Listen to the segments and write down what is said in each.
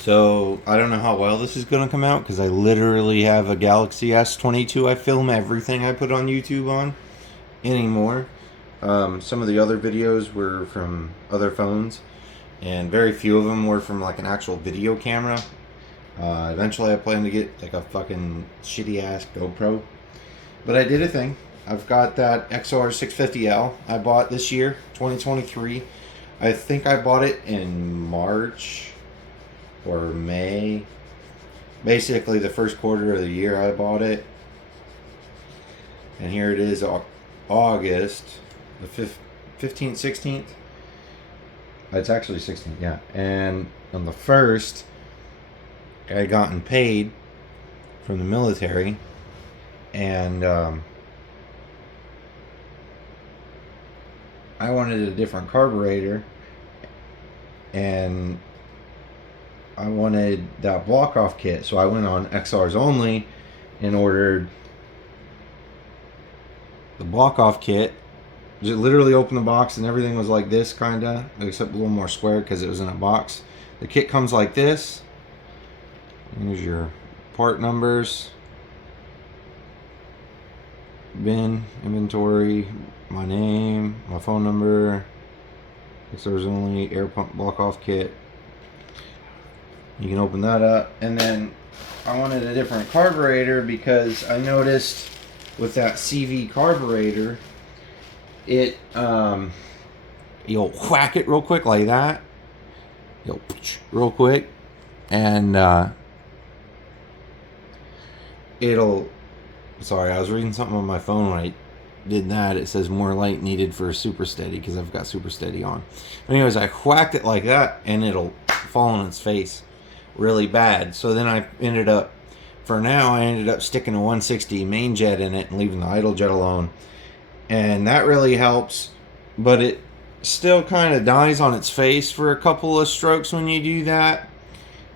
So I don't know how well this is gonna come out because I literally have a Galaxy S22. I film everything I put on YouTube on anymore. Some of the other videos were from other phones, and very few of them were from like an actual video camera. Eventually, I plan to get like a fucking shitty ass GoPro, but I did a thing. I've got that xr650l I bought this year, 2023. I think I bought it in March or May. Basically, the first quarter of the year I bought it. And here it is, August the 15th, 16th. It's actually 16th, yeah. And on the 1st, I had gotten paid from the military. And I wanted a different carburetor. And I wanted that block off kit, so I went on XR's only and ordered the block off kit. Just literally opened the box and everything was like this, kinda, except a little more square because it was in a box. The kit comes like this. Here's your part numbers, bin, inventory, my name, my phone number. XR's only air pump block off kit. You can open that up, and then I wanted a different carburetor because I noticed with that CV carburetor, it you'll whack it real quick like that, you'll real quick, and it'll. Sorry, I was reading something on my phone when I did that. It says more light needed for super steady because I've got super steady on. Anyways, I whacked it like that, and it'll fall on its face really bad. So then I ended up sticking a 160 main jet in it and leaving the idle jet alone, and that really helps. But it still kind of dies on its face for a couple of strokes when you do that,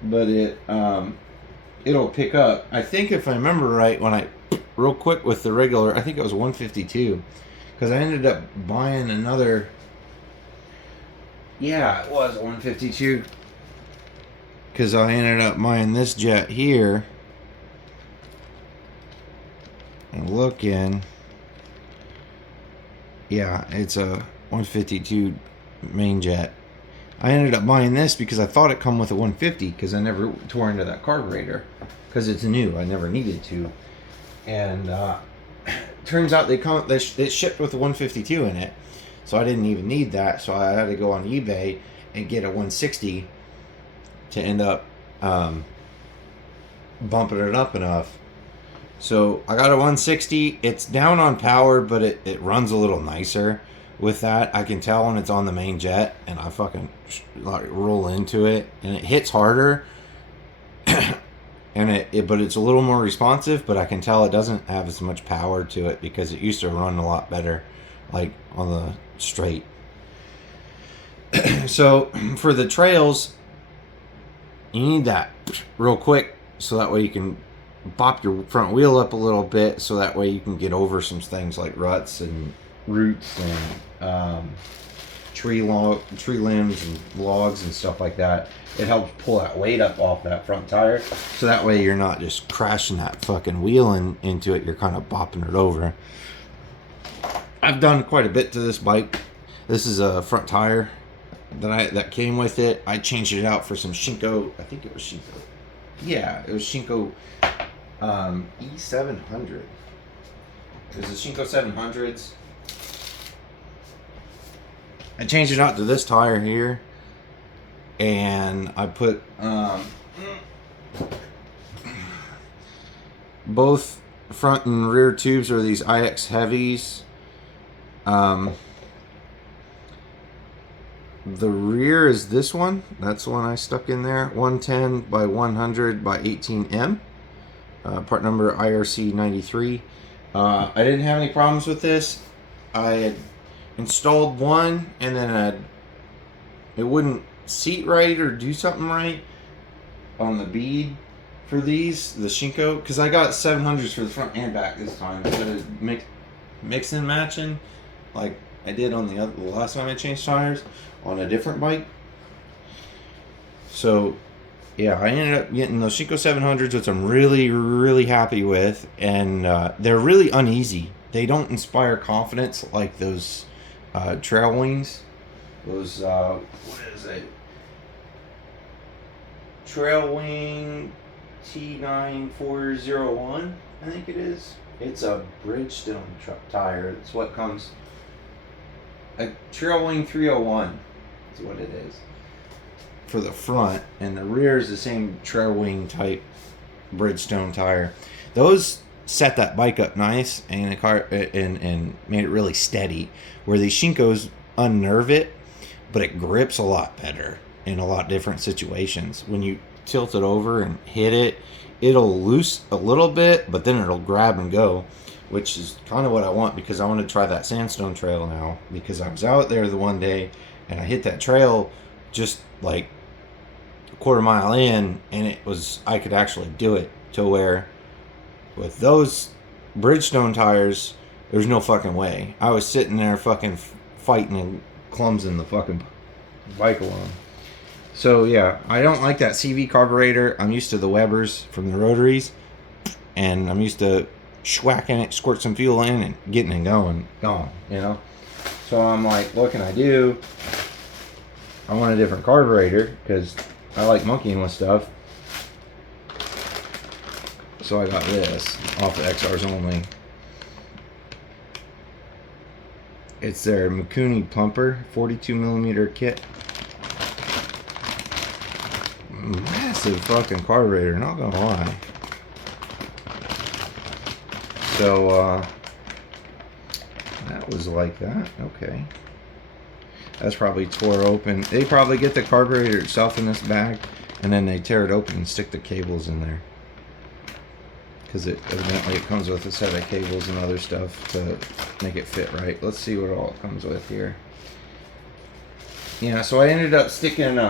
but it'll pick up. I think if I remember right, when I real quick with the regular, I think it was 152, because I ended up buying another. Yeah, it was 152. Because I ended up buying this jet here and looking. Yeah, it's a 152 main jet. I ended up buying this because I thought it come with a 150 because I never tore into that carburetor because it's new. I never needed to. And turns out it shipped with a 152 in it. So I didn't even need that. So I had to go on eBay and get a 160 to end up bumping it up enough. So I got a 160. It's down on power, but it runs a little nicer with that. I can tell when it's on the main jet, and I fucking like roll into it, and it hits harder. And but it's a little more responsive, but I can tell it doesn't have as much power to it because it used to run a lot better, like on the straight. So for the trails, you need that real quick so that way you can bop your front wheel up a little bit, so that way you can get over some things like ruts and roots and tree limbs and logs and stuff like that. It helps pull that weight up off that front tire, so that way you're not just crashing that fucking wheel into it. You're kind of bopping it over. I've done quite a bit to this bike. This is a front tire that came with it. I changed it out for some Shinko. I think it was Shinko. Yeah, it was Shinko E700. It was the Shinko 700s. I changed it out to this tire here, and I put both front and rear tubes are these IX heavies. The rear is this one. That's the one I stuck in there. 110 by 100 by 18M. Part number IRC93. I didn't have any problems with this. I had installed one, and then it wouldn't seat right or do something right on the bead for these, the Shinko, because I got 700s for the front and back this time instead of mix and matching like I did on the last time I changed tires on a different bike. So yeah, I ended up getting those Shinko 700s, which I'm really, really happy with, and they're really uneasy. They don't inspire confidence like those trail wings. Those what is it? Trail wing T9401, I think it is. It's a Bridgestone tire. It's what comes. A Trail Wing 301 is what it is for the front, and the rear is the same Trail Wing type Bridgestone tire. Those set that bike up nice and the car and made it really steady. Where these Shinkos unnerve it, but it grips a lot better in a lot different situations. When you tilt it over and hit it, it'll loose a little bit, but then it'll grab and go, which is kind of what I want, because I want to try that sandstone trail now, because I was out there the one day and I hit that trail just like a quarter mile in, and it was, I could actually do it to where with those Bridgestone tires, there's no fucking way. I was sitting there fucking fighting and clumsing the fucking bike along. So yeah, I don't like that CV carburetor. I'm used to the Webers from the rotaries, and I'm used to schwacking it, squirt some fuel in, and getting it going, you know. So I'm like, what can I do? I want a different carburetor because I like monkeying with stuff. So I got this off of XR's Only. It's their Mikuni pumper 42mm kit. Massive fucking carburetor, not gonna lie. So that was like that. Okay, that's probably tore open. They probably get the carburetor itself in this bag, and then they tear it open and stick the cables in there, because it evidently it comes with a set of cables and other stuff to make it fit right. Let's see what all it comes with here. Yeah, so I ended up sticking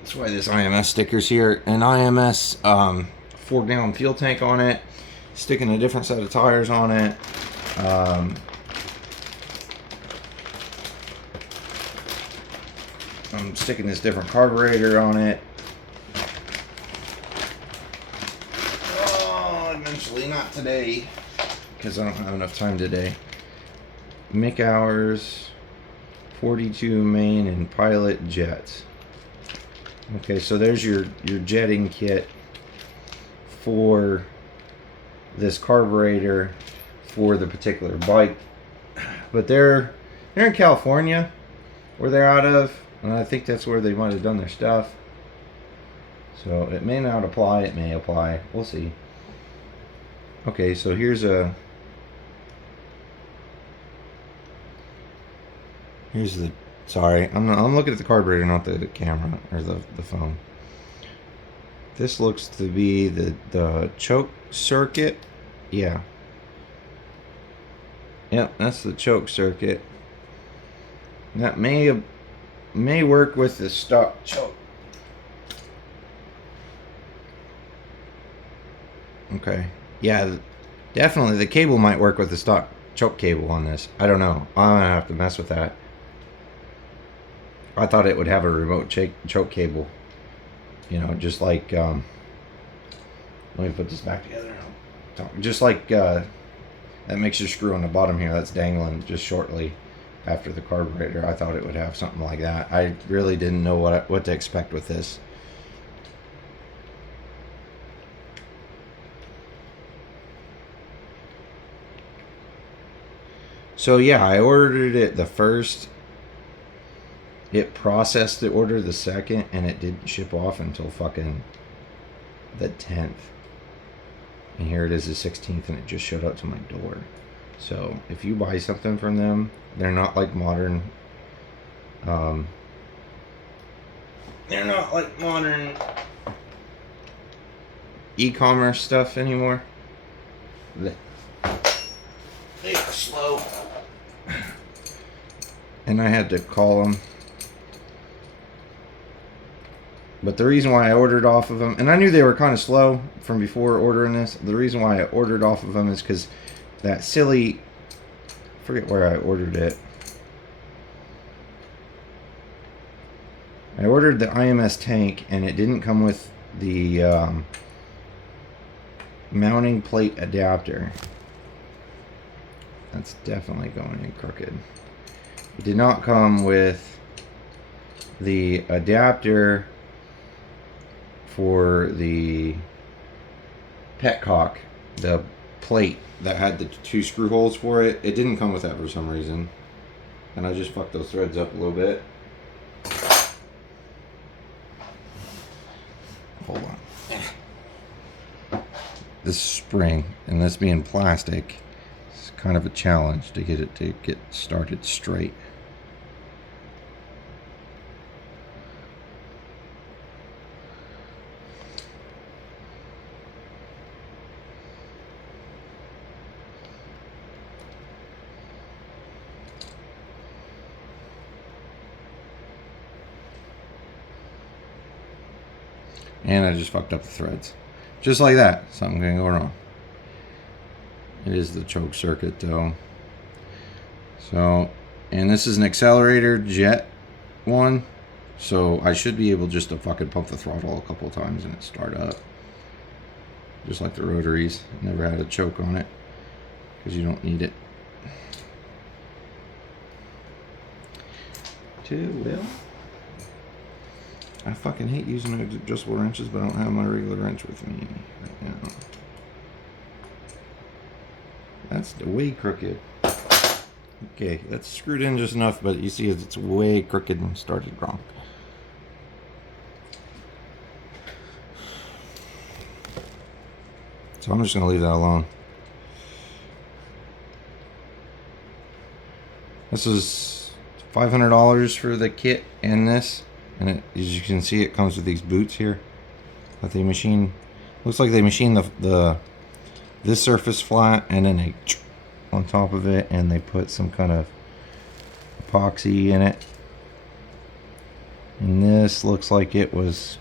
that's why this IMS sticker's here, an IMS 4-gallon fuel tank on it, sticking a different set of tires on it. I'm sticking this different carburetor on it. Oh, eventually, not today, because I don't have enough time today. Mick hours, 42 main and pilot jets. Okay, so there's your jetting kit for this carburetor for the particular bike. But they're in California, where they're out of, and I think that's where they might have done their stuff. So it may not apply, it may apply. We'll see. Okay, so here's the sorry, I'm looking at the carburetor, not the camera or the phone. This looks to be the choke circuit. Yeah. Yep, that's the choke circuit. That may work with the stock choke. Okay. Yeah, definitely the cable might work with the stock choke cable on this. I don't know. I'm gonna have to mess with that. I thought it would have a remote choke cable. You know, just like, let me put this back together now. Just like, that makes your screw on the bottom here that's dangling just shortly after the carburetor. I thought it would have something like that. I really didn't know what to expect with this. So yeah, I ordered it the first. It processed the order the second, and it didn't ship off until fucking the 10th. And here it is the 16th, and it just showed up to my door. So if you buy something from them, they're not like modern e-commerce stuff anymore. They are slow. And I had to call them. But the reason why I ordered off of them, and I knew they were kind of slow from before ordering this, the reason why I ordered off of them is because that silly, I forget where I ordered it. I ordered the IMS tank, and it didn't come with the mounting plate adapter. That's definitely going in crooked. It did not come with the adapter for the petcock, the plate that had the 2 screw holes for it. It didn't come with that for some reason. And I just fucked those threads up a little bit. Hold on. This spring, and this being plastic, is kind of a challenge to get it to get started straight. And I just fucked up the threads. Just like that. Something can go wrong. It is the choke circuit though. So, and this is an accelerator jet one. So I should be able just to fucking pump the throttle a couple times and it start up. Just like the rotaries. Never had a choke on it. Because you don't need it. Well. I fucking hate using adjustable wrenches, but I don't have my regular wrench with me right now. That's way crooked. Okay, that's screwed in just enough, but you see it's way crooked and started wrong. So I'm just going to leave that alone. This is $500 for the kit and this. And it, as you can see, it comes with these boots here that they machine. Looks like they machine this surface flat, and then they on top of it, and they put some kind of epoxy in it. And this looks like it was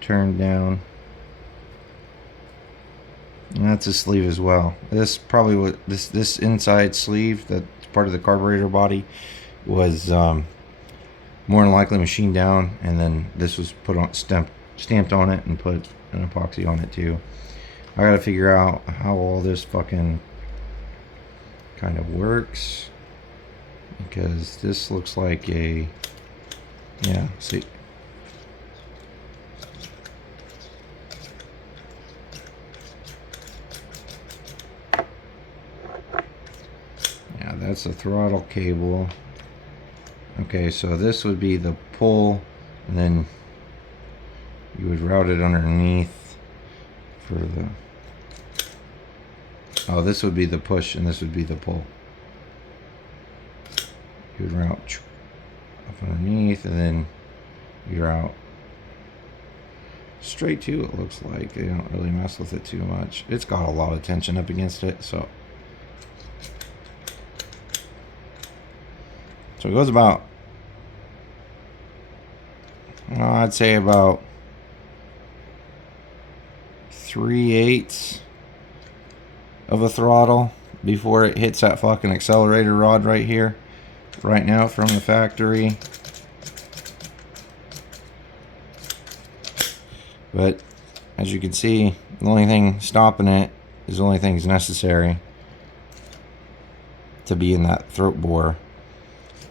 turned down. And that's a sleeve as well. This probably what this inside sleeve, that's part of the carburetor body, was more than likely machined down, and then this was put on stamped on it and put an epoxy on it too. I gotta figure out how all this fucking kind of works, because this looks like a, yeah, see, yeah, that's a throttle cable. Okay, so this would be the pull, and then you would route it underneath for the, oh, this would be the push and this would be the pull. You would route up underneath, and then you route straight to, it looks like. They don't really mess with it too much. It's got a lot of tension up against it, so it goes about, well, I'd say about 3/8 of a throttle before it hits that fucking accelerator rod right here, right now from the factory. But as you can see, the only thing stopping it is the only things necessary to be in that throat bore,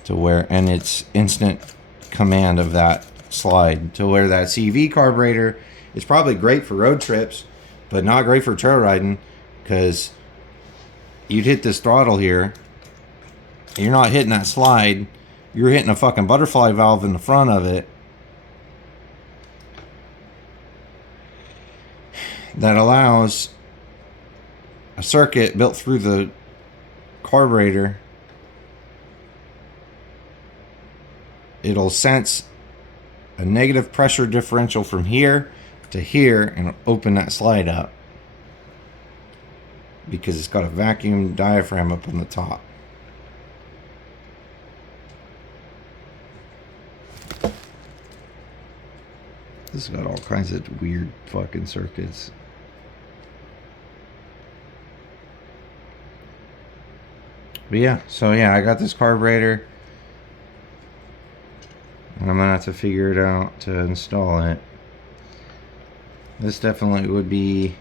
to where, and it's instant command of that slide, to where that CV carburetor is probably great for road trips, but not great for trail riding, because you'd hit this throttle here, you're not hitting that slide, you're hitting a fucking butterfly valve in the front of it that allows a circuit built through the carburetor. It'll sense a negative pressure differential from here to here and open that slide up, because it's got a vacuum diaphragm up on the top. This has got all kinds of weird fucking circuits. But yeah, so yeah, I got this carburetor. I'm gonna have to figure it out to install it. This definitely would be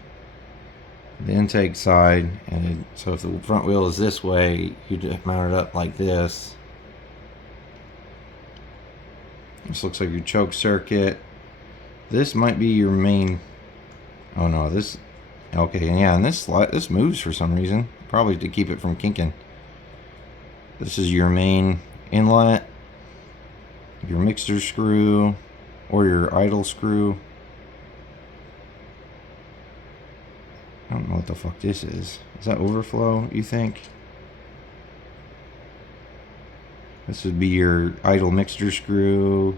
the intake side, and so if the front wheel is this way, you'd mount it up like this. This looks like your choke circuit. This might be your main. Oh no, this. Okay, yeah, and this moves for some reason, probably to keep it from kinking. This is your main inlet, your mixer screw, or your idle screw. I don't know what the fuck this is. Is that overflow, you think? This would be your idle mixer screw.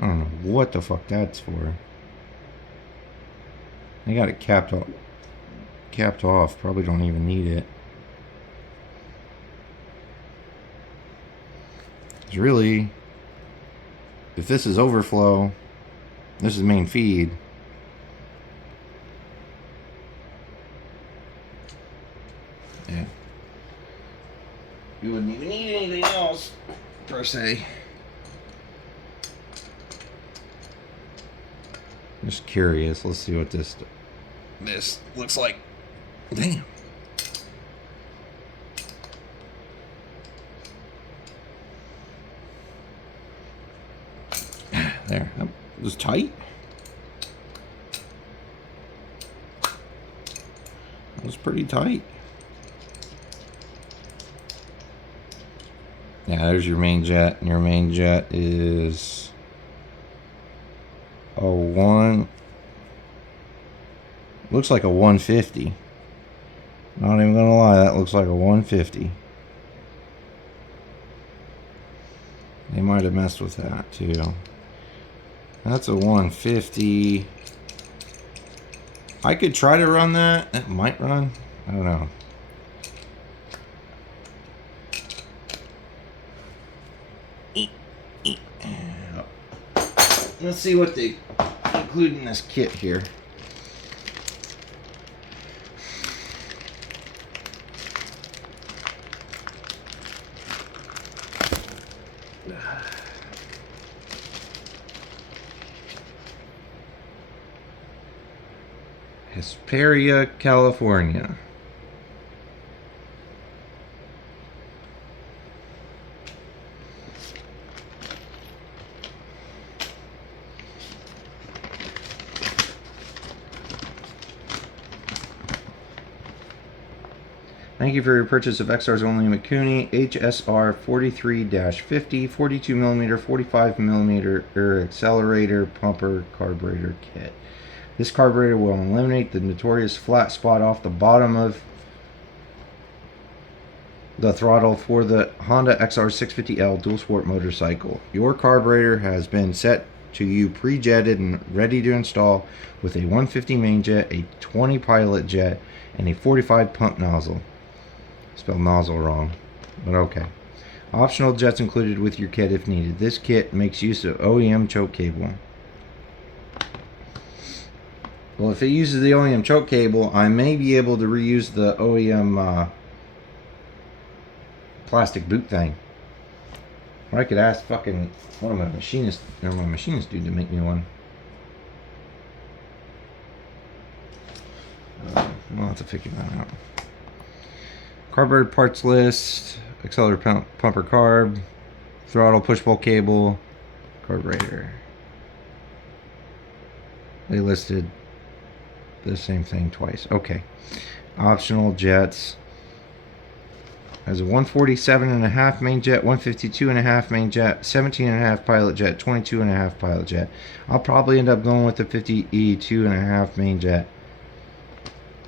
I don't know what the fuck that's for. They got it capped off. Probably don't even need it. It's really, if this is overflow, this is main feed. Yeah. You wouldn't even need anything else, per se. Just curious. Let's see what this looks like. Damn. There. That was tight. That was pretty tight. Yeah, there's your main jet, and your main jet is a looks like a 150. Not even gonna lie, that looks like a 150. They might have messed with that too. That's a 150. I could try to run that. It might run. I don't know. Let's see what they include in this kit here. Hesperia, California. Thank you for your purchase of XR's only Mikuni xr650l 42mm 45mm accelerator pumper carburetor kit. This carburetor will eliminate the notorious flat spot off the bottom of the throttle for the Honda XR650l dual sport motorcycle. Your carburetor has been set to you pre-jetted and ready to install with a 150 main jet, a 20 pilot jet, and a 45 pump nozzle. Spelled nozzle wrong, but okay. Optional jets included with your kit if needed. This kit makes use of OEM choke cable. Well, if it uses the OEM choke cable, I may be able to reuse the OEM plastic boot thing. Or I could ask fucking one of my machinist dude to make me one. We'll have to figure that out. Carburetor parts list, accelerator pumper carb, throttle push-pull cable, carburetor. They listed the same thing twice. Okay. Optional jets. Has a 147.5 main jet, 152.5 main jet, 17.5 pilot jet, 22.5 pilot jet. I'll probably end up going with the 52.5 main jet.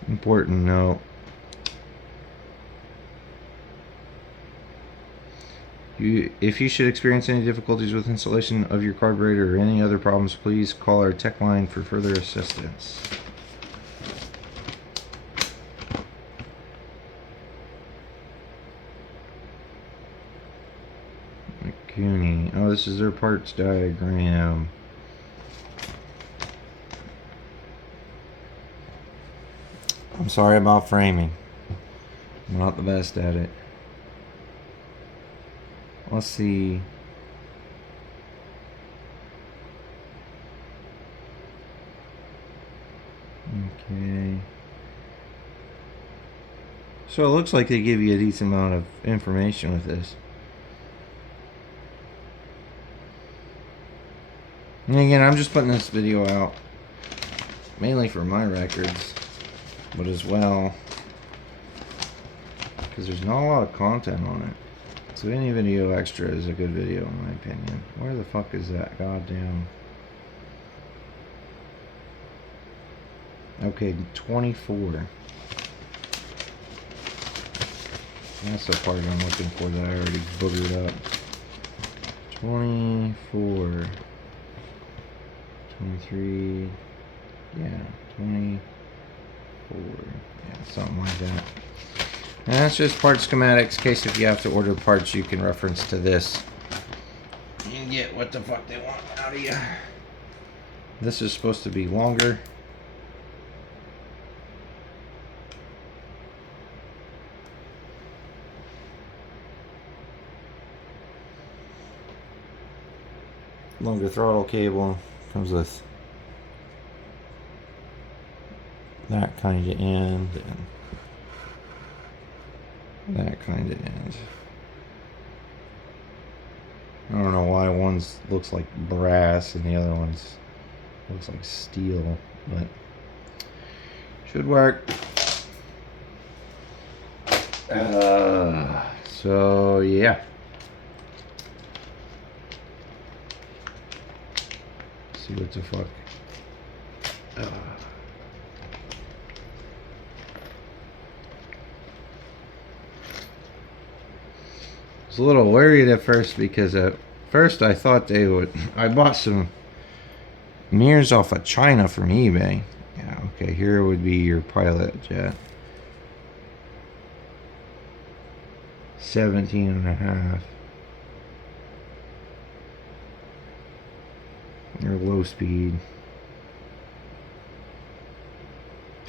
Important note. If you should experience any difficulties with installation of your carburetor or any other problems, please call our tech line for further assistance. Mikuni. Oh, this is their parts diagram. I'm sorry about framing. I'm not the best at it. Let's see. Okay. So it looks like they give you a decent amount of information with this. And again, I'm just putting this video out mainly for my records, but as well because there's not a lot of content on it. So any video extra is a good video in my opinion. Where the fuck is that goddamn... Okay, 24. That's the part I'm looking for that I already boogered up. 24. 23. Yeah, 24. Yeah, something like that. And that's just part schematics. In case if you have to order parts, you can reference to this and get what the fuck they want out of you. This is supposed to be longer. Longer throttle cable. Comes with that kind of end and that kind of end. I don't know why one's looks like brass and the other one's looks like steel, but should work. So yeah. See what the fuck. I was a little worried at first because at first I thought they would... I bought some mirrors off of China from eBay. Yeah, okay, here would be your pilot jet. 17.5. Your low speed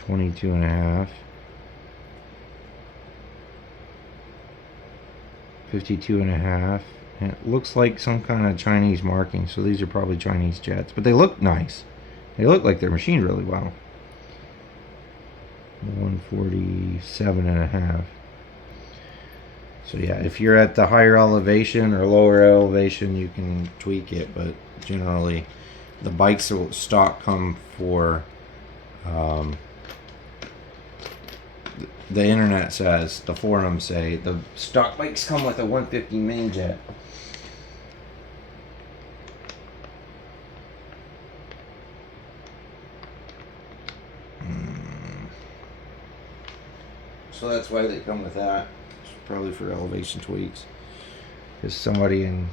22.5. 52.5. And it looks like some kind of Chinese marking, so these are probably Chinese jets, but they look nice. They look like they're machined really well. 147.5. So yeah, if you're at the higher elevation or lower elevation, you can tweak it, but generally the bikes that will stock come for the internet says, the forums say the stock bikes come with a 150 main jet. So that's why they come with that. It's probably for elevation tweaks. Because somebody in...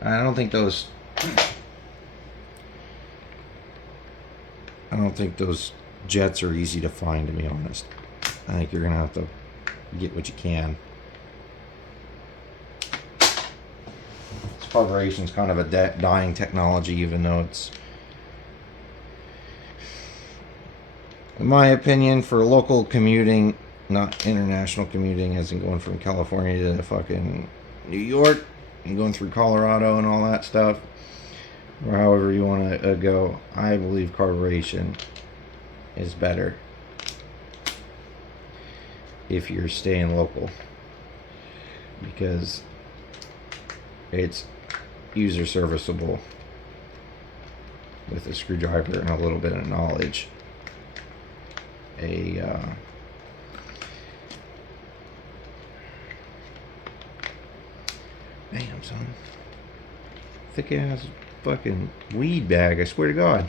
I don't think those jets are easy to find, to be honest. I think you're gonna have to get what you can. This carburation is kind of a dying technology, even though it's, in my opinion, for local commuting, not international commuting, as in going from California to fucking New York and going through Colorado and all that stuff, or however you want to go, I believe carburation is better if you're staying local, because it's user serviceable with a screwdriver and a little bit of knowledge. Damn, son. Thick ass fucking weed bag, I swear to God.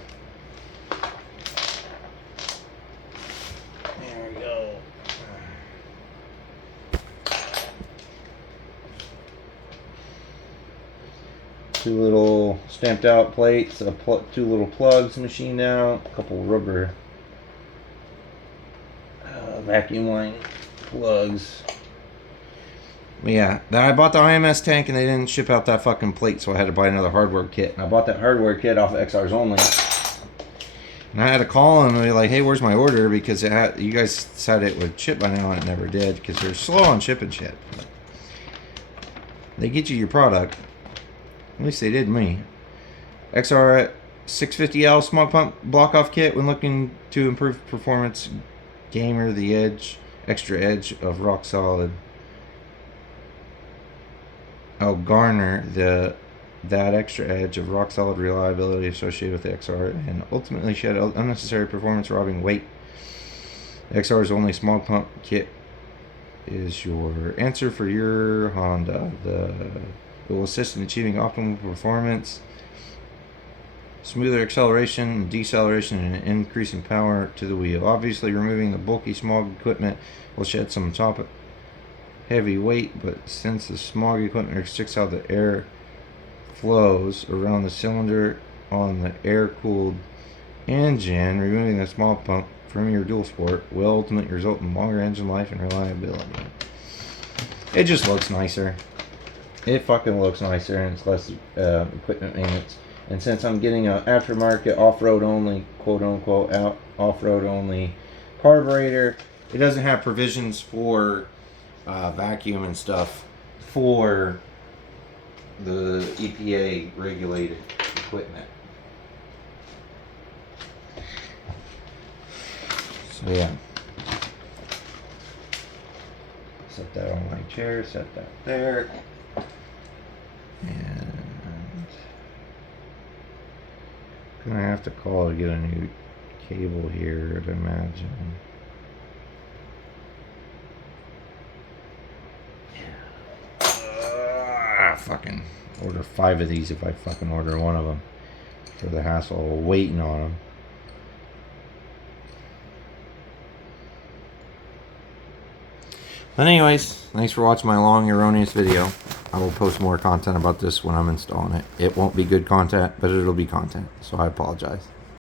There we go. Two little stamped out plates, two little plugs machined out, a couple rubber vacuum line plugs. Yeah, I bought the IMS tank and they didn't ship out that fucking plate, so I had to buy another hardware kit. And I bought that hardware kit off of XR's Only. And I had to call them and be like, hey, where's my order? Because you guys said it would ship by now, and it never did, because they're slow on shipping shit. They get you your product. At least they did me. xr650l Smog Pump Block-Off Kit. When looking to improve performance, gamer the extra edge of rock solid. Oh, garner that extra edge of rock solid reliability associated with the XR, and ultimately shed unnecessary performance robbing weight. The XR's only Smog Pump Kit is your answer for your Honda. It will assist in achieving optimal performance, smoother acceleration and deceleration, and increasing power to the wheel. Obviously, removing the bulky smog equipment will shed some top heavy weight, but since the smog equipment restricts how the air flows around the cylinder on the air-cooled engine, removing the smog pump from your dual sport will ultimately result in longer engine life and reliability. It just looks nicer. It fucking looks nicer, and it's less equipment maintenance. And since I'm getting an aftermarket off-road only, quote-unquote, off-road only carburetor, it doesn't have provisions for vacuum and stuff for the EPA regulated equipment. So yeah, set that on my chair, set that there, and gonna have to call to get a new cable here, I'd imagine. Fucking order 5 of these if I fucking order one of them, for the hassle of waiting on them. But anyways, thanks for watching my long erroneous video. I will post more content about this when I'm installing it. It won't be good content, but it'll be content, so I apologize.